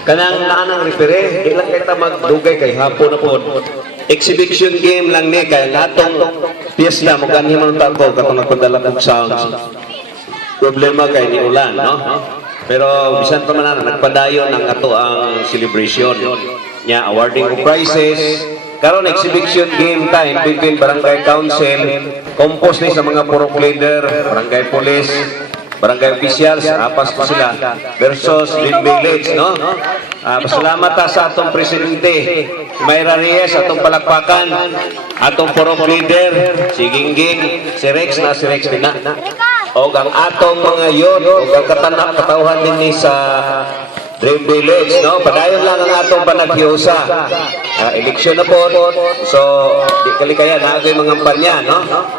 Kanang naanang repere, di lang kita magdugay kay hapon na po. Exhibition game lang ni kay natong piyesta mo kanhi man tako katong nagpadala kog sounds. Problema kay ni ulan, no? Pero bisan pa man nagpadayon ang ato ang celebration nya awarding of prizes. Karon exhibition game time between barangay council, compose ni sa mga purok leader, barangay police, barangay officials, apas pa sila versus Green Village, no? Pasalamat sa atong presidente Mayra Reyes, atong palakpakan, atong purok leader si Gingging, si Rex na si Rex din na o ang atong mga youth o ang katauhan din ni sa Dream Village, no? Padayon lang ang atong panaghiusa. Eleksyon na po. So, di kalikayan, na mga kampanya, no?